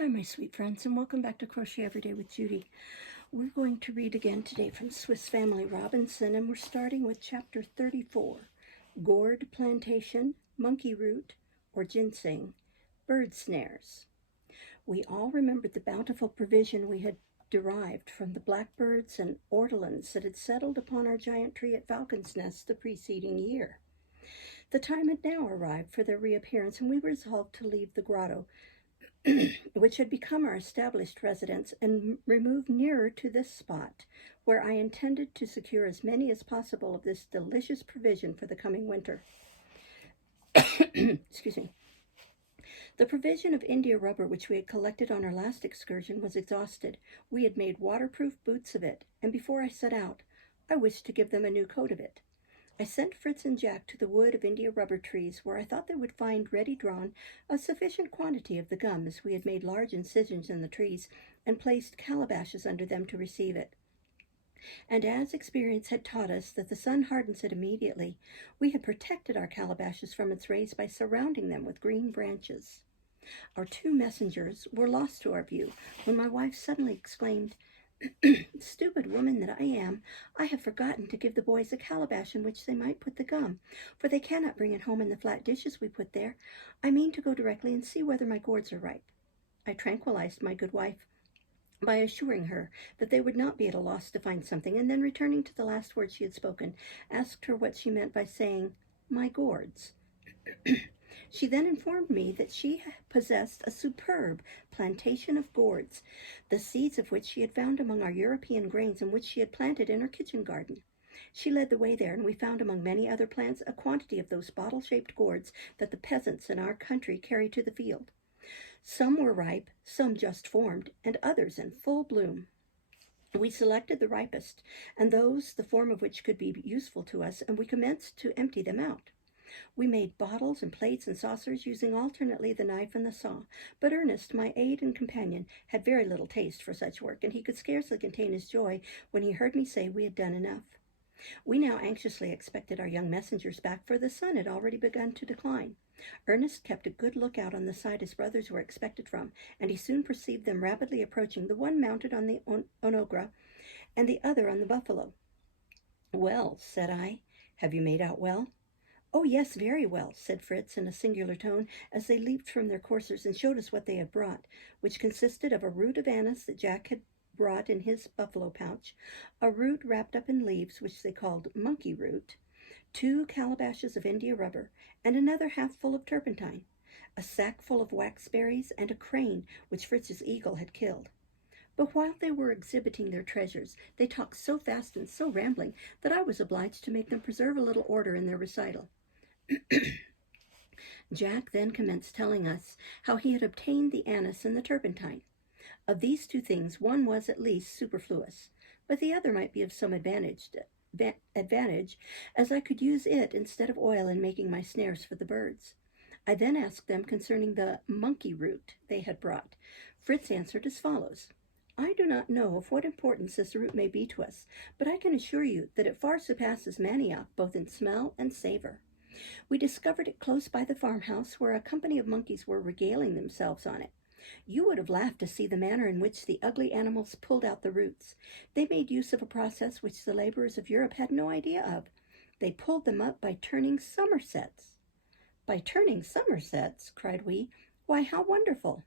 Hi, my sweet friends, and welcome back to Crochet Every Day with Judy. We're going to read again today from Swiss Family Robinson, and we're starting with chapter 34, Gourd, Plantation, Monkey Root, or Ginseng, Bird Snares. We all remembered the bountiful provision we had derived from the blackbirds and ortolans that had settled upon our giant tree at Falcon's Nest the preceding year. The time had now arrived for their reappearance, and we resolved to leave the grotto which had become our established residence, and removed nearer to this spot, where I intended to secure as many as possible of this delicious provision for the coming winter. Excuse me. The provision of India rubber which we had collected on our last excursion was exhausted. We had made waterproof boots of it, and before I set out, I wished to give them a new coat of it. I sent Fritz and Jack to the wood of India rubber trees, where I thought they would find ready drawn a sufficient quantity of the gum, as we had made large incisions in the trees and placed calabashes under them to receive it. And as experience had taught us that the sun hardens it immediately, we had protected our calabashes from its rays by surrounding them with green branches. Our two messengers were lost to our view when my wife suddenly exclaimed, "Stupid woman that I am, I have forgotten to give the boys a calabash in which they might put the gum, for they cannot bring it home in the flat dishes we put there. I mean to go directly and see whether my gourds are ripe." I tranquilized my good wife by assuring her that they would not be at a loss to find something, and then, returning to the last words she had spoken, asked her what she meant by saying, "my gourds." She then informed me that she possessed a superb plantation of gourds, the seeds of which she had found among our European grains, and which she had planted in her kitchen garden. She led the way there, and we found among many other plants a quantity of those bottle-shaped gourds that the peasants in our country carry to the field. Some were ripe, some just formed, and others in full bloom. We selected the ripest, and those the form of which could be useful to us, and we commenced to empty them out. We made bottles and plates and saucers, using alternately the knife and the saw, but Ernest, my aide and companion, had very little taste for such work, and he could scarcely contain his joy when he heard me say we had done enough. We now anxiously expected our young messengers back, for the sun had already begun to decline. Ernest kept a good lookout on the side his brothers were expected from, and he soon perceived them rapidly approaching, the one mounted on the onagra and the other on the buffalo. "Well," said I, "have you made out well?" "Oh, yes, very well," said Fritz in a singular tone, as they leaped from their coursers and showed us what they had brought, which consisted of a root of anise that Jack had brought in his buffalo pouch, a root wrapped up in leaves which they called monkey root, 2 calabashes of India rubber, and another half full of turpentine, a sack full of waxberries, and a crane which Fritz's eagle had killed. But while they were exhibiting their treasures, they talked so fast and so rambling that I was obliged to make them preserve a little order in their recital. Jack then commenced telling us how he had obtained the anise and the turpentine. Of these 2 things, one was at least superfluous, but the other might be of some advantage, as I could use it instead of oil in making my snares for the birds. I then asked them concerning the monkey root they had brought. Fritz answered as follows: "I do not know of what importance this root may be to us, but I can assure you that it far surpasses manioc both in smell and savor. We discovered it close by the farmhouse, where a company of monkeys were regaling themselves on it. You would have laughed to see the manner in which the ugly animals pulled out the roots. They made use of a process which the laborers of Europe had no idea of. They pulled them up by turning somersets." "By turning somersets?" cried we. "Why, how wonderful!"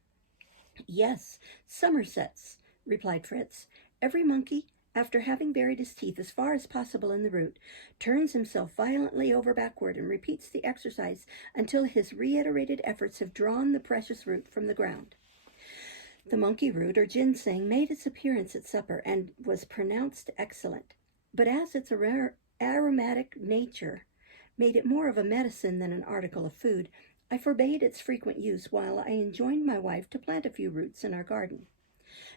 "Yes, somersets," replied Fritz. "Every monkey, after having buried his teeth as far as possible in the root, turns himself violently over backward and repeats the exercise until his reiterated efforts have drawn the precious root from the ground." The monkey root, or ginseng, made its appearance at supper, and was pronounced excellent. But as its aromatic nature made it more of a medicine than an article of food, I forbade its frequent use, while I enjoined my wife to plant a few roots in our garden.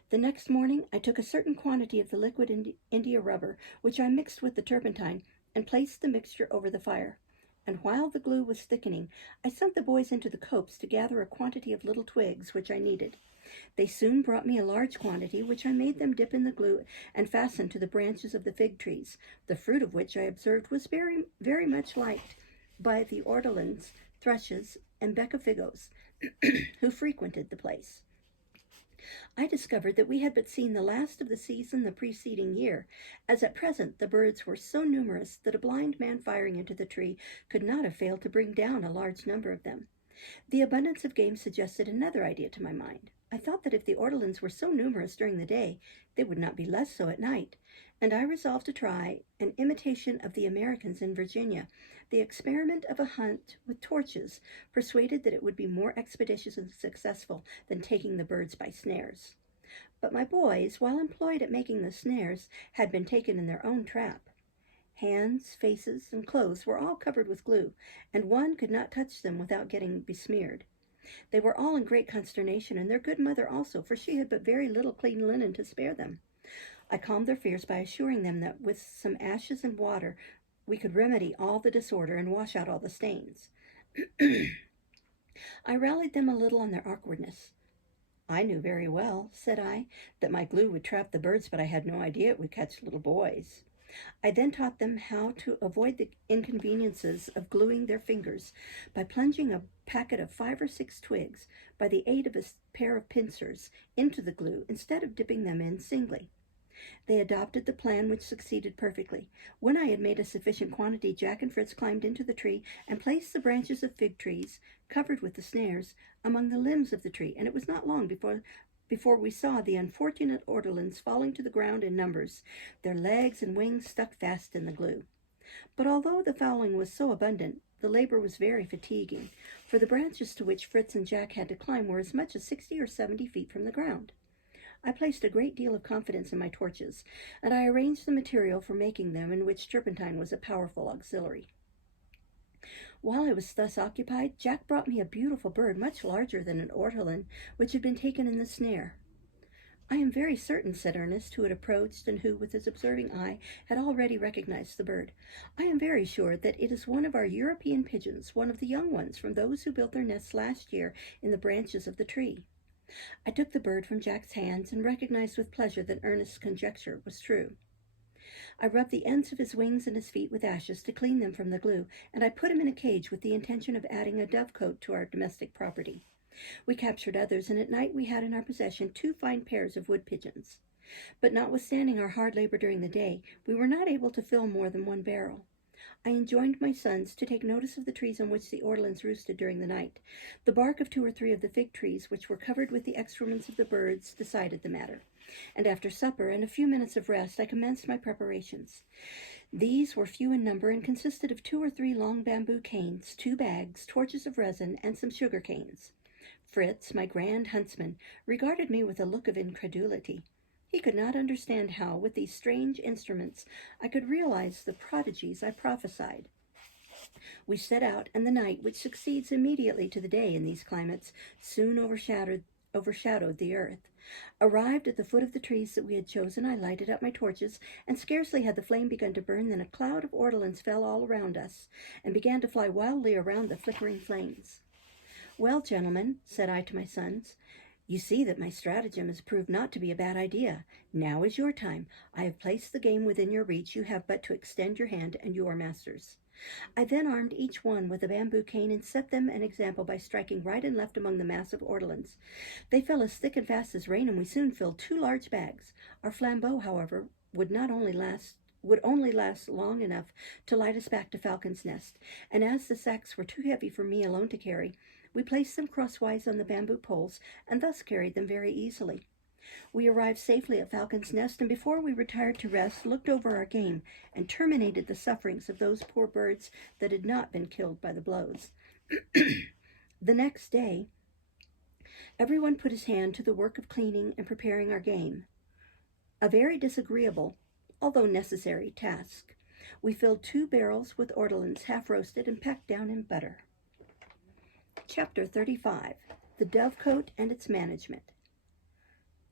The next morning I took a certain quantity of the liquid India rubber, which I mixed with the turpentine, and placed the mixture over the fire. And while the glue was thickening, I sent the boys into the copse to gather a quantity of little twigs which I needed. They soon brought me a large quantity, which I made them dip in the glue and fasten to the branches of the fig trees, the fruit of which I observed was very, very much liked by the ortolans, thrushes, and beccafigos who frequented the place. I discovered that we had but seen the last of the season the preceding year, as at present the birds were so numerous that a blind man firing into the tree could not have failed to bring down a large number of them. The abundance of game suggested another idea to my mind. I thought that if the ortolans were so numerous during the day, they would not be less so at night, and I resolved to try an imitation of the Americans in Virginia, the experiment of a hunt with torches, persuaded that it would be more expeditious and successful than taking the birds by snares. But my boys, while employed at making the snares, had been taken in their own trap. Hands, faces, and clothes were all covered with glue, and one could not touch them without getting besmeared. They were all in great consternation, and their good mother also, for she had but very little clean linen to spare them. I calmed their fears by assuring them that with some ashes and water we could remedy all the disorder and wash out all the stains. I rallied them a little on their awkwardness. I knew very well, said I, that my glue would trap the birds, but I had no idea it would catch little boys. I then taught them how to avoid the inconveniences of gluing their fingers by plunging a packet of 5 or 6 twigs, by the aid of a pair of pincers, into the glue instead of dipping them in singly. They adopted the plan, which succeeded perfectly. When I had made a sufficient quantity, Jack and Fritz climbed into the tree and placed the branches of fig trees, covered with the snares, among the limbs of the tree, and it was not long before we saw the unfortunate ortolans falling to the ground in numbers, their legs and wings stuck fast in the glue. But although the fowling was so abundant, the labor was very fatiguing, for the branches to which Fritz and Jack had to climb were as much as 60 or 70 feet from the ground. I placed a great deal of confidence in my torches, and I arranged the material for making them, in which turpentine was a powerful auxiliary. While I was thus occupied, Jack brought me a beautiful bird, much larger than an ortolan, which had been taken in the snare. I am very certain, said Ernest, who had approached and who, with his observing eye, had already recognized the bird, I am very sure that it is one of our European pigeons, one of the young ones from those who built their nests last year in the branches of the tree. I took the bird from Jack's hands and recognized with pleasure that Ernest's conjecture was true. I rubbed the ends of his wings and his feet with ashes to clean them from the glue, and I put him in a cage with the intention of adding a dove-coat to our domestic property. We captured others, and at night we had in our possession 2 fine pairs of wood pigeons. But notwithstanding our hard labor during the day, we were not able to fill more than 1 barrel. I enjoined my sons to take notice of the trees on which the ortolans roosted during the night. The bark of 2 or 3 of the fig trees, which were covered with the excrements of the birds, decided the matter, and after supper and a few minutes of rest, I commenced my preparations. These were few in number and consisted of 2 or 3 long bamboo canes, 2 bags, torches of resin, and some sugar canes. Fritz, my grand huntsman, regarded me with a look of incredulity. He could not understand how, with these strange instruments, I could realize the prodigies I prophesied. We set out, and the night, which succeeds immediately to the day in these climates, soon overshadowed the earth. Arrived at the foot of the trees that we had chosen, I lighted up my torches, and scarcely had the flame begun to burn than a cloud of ortolans fell all around us, and began to fly wildly around the flickering flames. Well, gentlemen, said I to my sons, you see that my stratagem has proved not to be a bad idea. Now is your time. I have placed the game within your reach. You have but to extend your hand, and you are masters. I then armed each one with a bamboo cane and set them an example by striking right and left among the mass of ortolans. They fell as thick and fast as rain, and we soon filled 2 large bags. Our flambeau, however, would only last long enough to light us back to Falcon's Nest, and as the sacks were too heavy for me alone to carry, we placed them crosswise on the bamboo poles, and thus carried them very easily. We arrived safely at Falcon's Nest, and before we retired to rest, looked over our game, and terminated the sufferings of those poor birds that had not been killed by the blows. The next day, everyone put his hand to the work of cleaning and preparing our game. A very disagreeable, although necessary, task. We filled 2 barrels with ortolans, half roasted and packed down in butter. Chapter 35. The Dove-cot and its Management.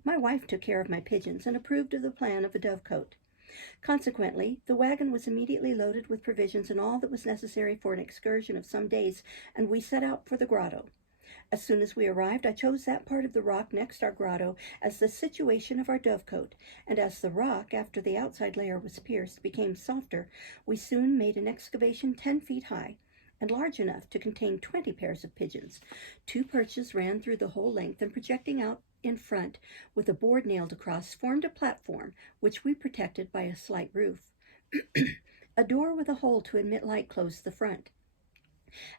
My wife took care of my pigeons and approved of the plan of a dove-cot. Consequently, the wagon was immediately loaded with provisions and all that was necessary for an excursion of some days, and we set out for the grotto. As soon as we arrived, I chose that part of the rock next our grotto as the situation of our dove-cot, and as the rock, after the outside layer was pierced, became softer, we soon made an excavation 10 feet high, and large enough to contain 20 pairs of pigeons. 2 perches ran through the whole length, and projecting out in front, with a board nailed across, formed a platform, which we protected by a slight roof. A door with a hole to admit light closed the front,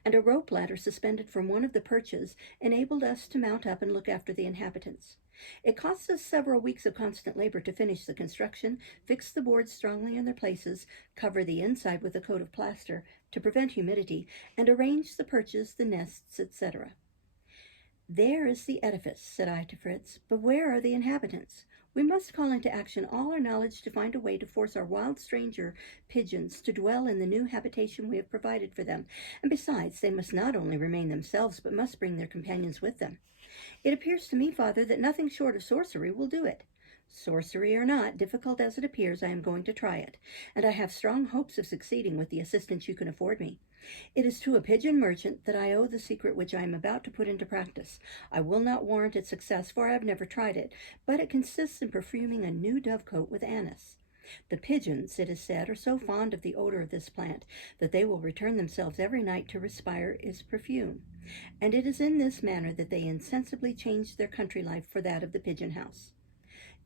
and a rope ladder suspended from one of the perches enabled us to mount up and look after the inhabitants. It cost us several weeks of constant labor to finish the construction, fix the boards strongly in their places, cover the inside with a coat of plaster to prevent humidity, and arrange the perches, the nests, etc. "There is the edifice," said I to Fritz, "but where are the inhabitants? We must call into action all our knowledge to find a way to force our wild stranger pigeons to dwell in the new habitation we have provided for them, and besides, they must not only remain themselves, but must bring their companions with them. It appears to me, Father, that nothing short of sorcery will do it. Sorcery or not, difficult as it appears, I am going to try it, and I have strong hopes of succeeding with the assistance you can afford me. It is to a pigeon merchant that I owe the secret which I am about to put into practice. I will not warrant its success, for I have never tried it, but it consists in perfuming a new dove-coat with anise. The pigeons, it is said, are so fond of the odor of this plant that they will return themselves every night to respire its perfume, and it is in this manner that they insensibly change their country life for that of the pigeon house."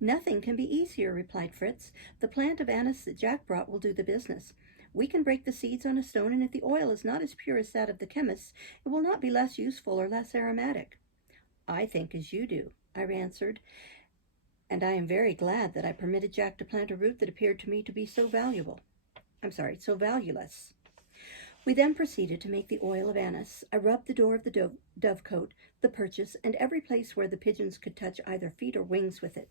"Nothing can be easier," replied Fritz. "The plant of anise that Jack brought will do the business. We can break the seeds on a stone, and if the oil is not as pure as that of the chemists, it will not be less useful or less aromatic." "I think as you do," I answered, "and I am very glad that I permitted Jack to plant a root that appeared to me to be so valueless." We then proceeded to make the oil of anise. I rubbed the door of the dove-coat, the perches, and every place where the pigeons could touch either feet or wings with it.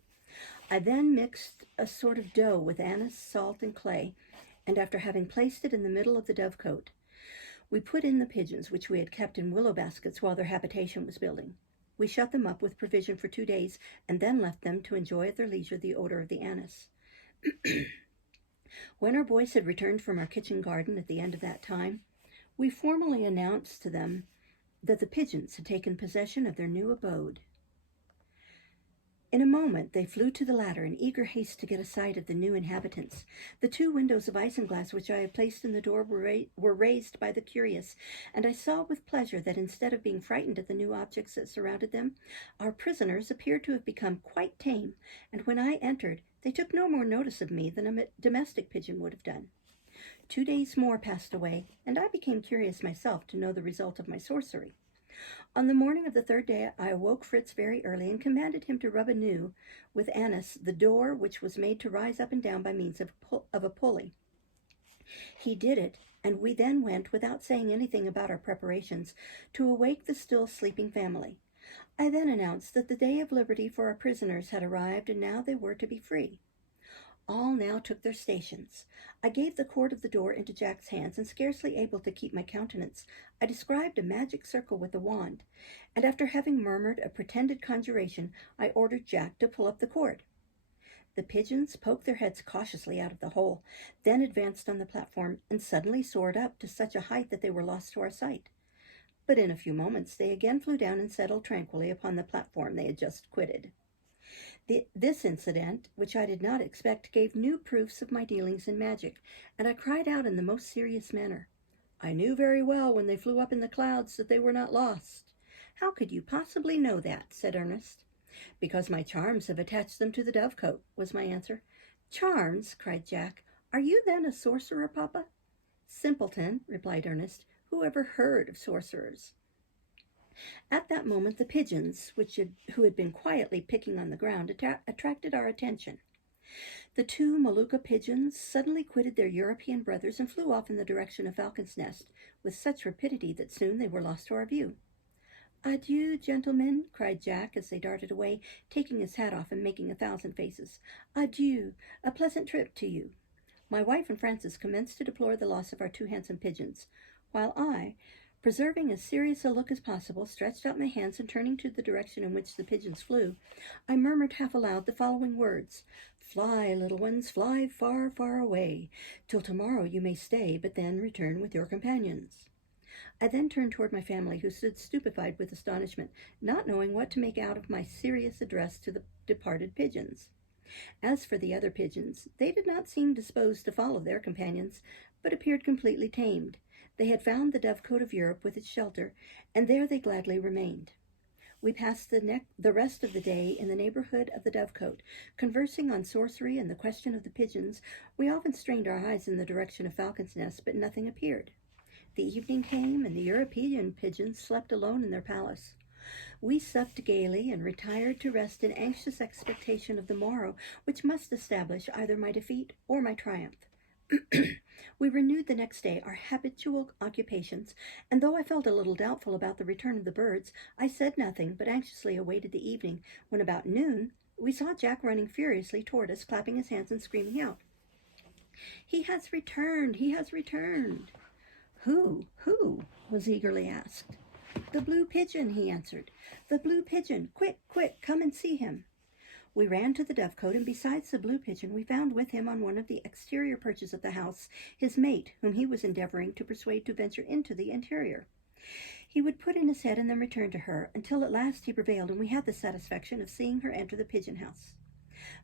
I then mixed a sort of dough with anise, salt, and clay, and after having placed it in the middle of the dove-coat, we put in the pigeons, which we had kept in willow baskets while their habitation was building. We shut them up with provision for 2 days, and then left them to enjoy at their leisure the odor of the anise. When our boys had returned from our kitchen garden at the end of that time, we formally announced to them that the pigeons had taken possession of their new abode. In a moment they flew to the ladder in eager haste to get a sight of the new inhabitants. The 2 windows of isinglass which I had placed in the door were raised by the curious, and I saw with pleasure that instead of being frightened at the new objects that surrounded them, our prisoners appeared to have become quite tame, and when I entered, they took no more notice of me than a domestic pigeon would have done. 2 days more passed away, and I became curious myself to know the result of my sorcery. On the morning of the 3rd day, I awoke Fritz very early and commanded him to rub anew with anise the door which was made to rise up and down by means of a pulley. He did it, and we then went, without saying anything about our preparations, to awake the still sleeping family. I then announced that the day of liberty for our prisoners had arrived, and now they were to be free. All now took their stations. I gave the cord of the door into Jack's hands, and scarcely able to keep my countenance, I described a magic circle with a wand, and after having murmured a pretended conjuration, I ordered Jack to pull up the cord. The pigeons poked their heads cautiously out of the hole, then advanced on the platform, and suddenly soared up to such a height that they were lost to our sight. But in a few moments they again flew down and settled tranquilly upon the platform they had just quitted. This incident, which I did not expect, gave new proofs of my dealings in magic, and I cried out in the most serious manner, "I knew very well when they flew up in the clouds that they were not lost." "How could you possibly know that?" said Ernest. "Because my charms have attached them to the dove-coat," was my answer. "Charms!" cried Jack. "Are you then a sorcerer, Papa?" "Simpleton," replied Ernest. "Who ever heard of sorcerers?" At that moment the pigeons, who had been quietly picking on the ground, attracted our attention. The 2 Molucca pigeons suddenly quitted their European brothers and flew off in the direction of Falcon's Nest with such rapidity that soon they were lost to our view. "Adieu, gentlemen," cried Jack as they darted away, taking his hat off and making 1,000 faces. "Adieu, a pleasant trip to you." My wife and Frances commenced to deplore the loss of our 2 handsome pigeons, while I, preserving as serious a look as possible, stretched out my hands, and turning to the direction in which the pigeons flew, I murmured half aloud the following words: "Fly, little ones, fly far, far away. Till tomorrow you may stay, but then return with your companions." I then turned toward my family, who stood stupefied with astonishment, not knowing what to make out of my serious address to the departed pigeons. As for the other pigeons, they did not seem disposed to follow their companions, but appeared completely tamed. They had found the Dove-cot of Europe with its shelter, and there they gladly remained. We passed the rest of the day in the neighborhood of the Dove-cot, conversing on sorcery and the question of the pigeons. We often strained our eyes in the direction of Falcon's Nest, but nothing appeared. The evening came, and the European pigeons slept alone in their palace. We supped gaily and retired to rest in anxious expectation of the morrow, which must establish either my defeat or my triumph. We renewed the next day our habitual occupations, and though I felt a little doubtful about the return of the birds, I said nothing, but anxiously awaited the evening, when about noon we saw Jack running furiously toward us, clapping his hands and screaming out, "He has returned! He has returned!" Who was eagerly asked. "The blue pigeon," he answered. "The blue pigeon! Quick, quick, come and see him." We ran to the Dove-cot, and besides the blue pigeon, we found with him on one of the exterior perches of the house his mate, whom he was endeavoring to persuade to venture into the interior. He would put in his head and then return to her, until at last he prevailed, and we had the satisfaction of seeing her enter the pigeon house.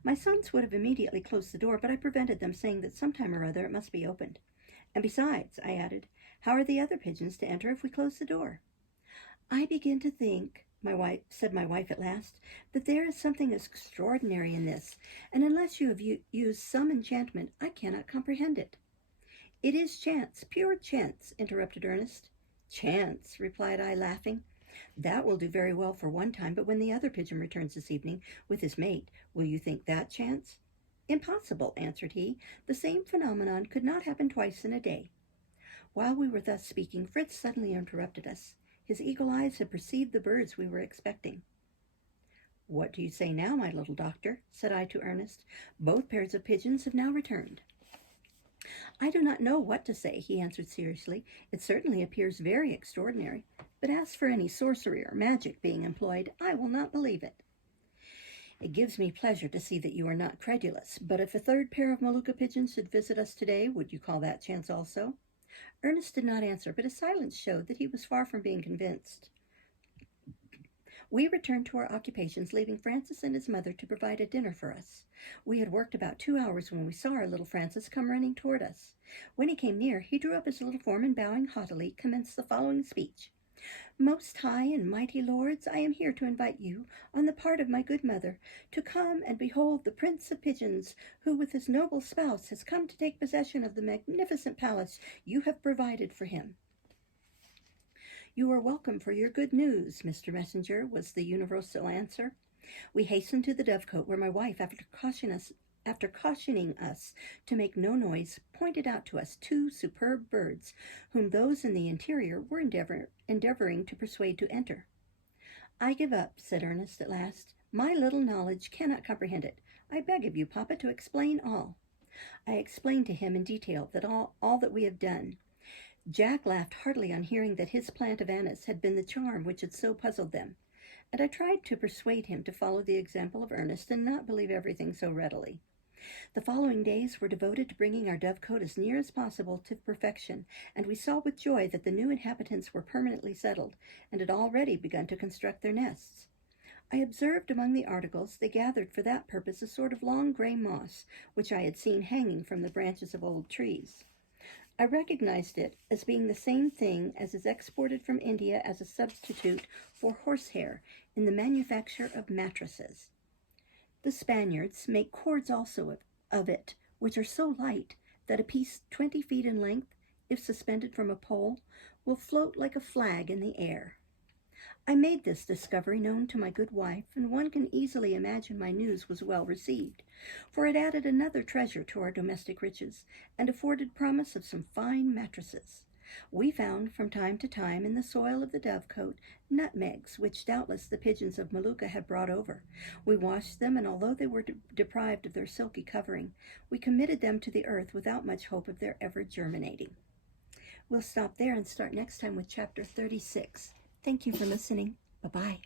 My sons would have immediately closed the door, but I prevented them, saying that sometime or other it must be opened. "And besides," I added, "how are the other pigeons to enter if we close the door?" "I begin to think," said my wife at last, "that there is something extraordinary in this, and unless you have used some enchantment, I cannot comprehend it." "It is chance, pure chance," interrupted Ernest. "Chance," replied I, laughing. "That will do very well for one time, but when the other pigeon returns this evening with his mate, will you think that chance?" "Impossible," answered he. "The same phenomenon could not happen twice in a day." While we were thus speaking, Fritz suddenly interrupted us. His eagle eyes had perceived the birds we were expecting. "What do you say now, my little doctor?" said I to Ernest. "Both pairs of pigeons have now returned." "I do not know what to say," he answered seriously. "It certainly appears very extraordinary, but as for any sorcery or magic being employed, I will not believe it." "It gives me pleasure to see that you are not credulous, but if a third pair of Molucca pigeons should visit us today, would you call that chance also?" Ernest did not answer, but his silence showed that he was far from being convinced. We returned to our occupations, leaving Francis and his mother to provide a dinner for us. We had worked about 2 hours when we saw our little Francis come running toward us. When he came near, he drew up his little form and, bowing haughtily, commenced the following speech. "Most high and mighty lords, I am here to invite you, on the part of my good mother, to come and behold the Prince of Pigeons, who with his noble spouse has come to take possession of the magnificent palace you have provided for him." "You are welcome for your good news, Mr. Messenger," was the universal answer. We hastened to the Dove-cot, where my wife, after cautioning us to make no noise, pointed out to us 2 superb birds, whom those in the interior were endeavoring to persuade to enter. "I give up," said Ernest at last. "My little knowledge cannot comprehend it. I beg of you, Papa, to explain all." I explained to him in detail that all that we have done. Jack laughed heartily on hearing that his plant of anise had been the charm which had so puzzled them, and I tried to persuade him to follow the example of Ernest and not believe everything so readily. The following days were devoted to bringing our Dove-cot as near as possible to perfection, and we saw with joy that the new inhabitants were permanently settled, and had already begun to construct their nests. I observed among the articles they gathered for that purpose a sort of long gray moss, which I had seen hanging from the branches of old trees. I recognized it as being the same thing as is exported from India as a substitute for horsehair in the manufacture of mattresses. The Spaniards make cords also of it, which are so light that a piece 20 feet in length, if suspended from a pole, will float like a flag in the air. I made this discovery known to my good wife, and one can easily imagine my news was well received, for it added another treasure to our domestic riches, and afforded promise of some fine mattresses. We found from time to time in the soil of the Dove-cot nutmegs, which doubtless the pigeons of Molucca had brought over. We washed them, and although they were deprived of their silky covering, we committed them to the earth without much hope of their ever germinating. We'll stop there and start next time with Chapter 36. Thank you for listening. Bye-bye.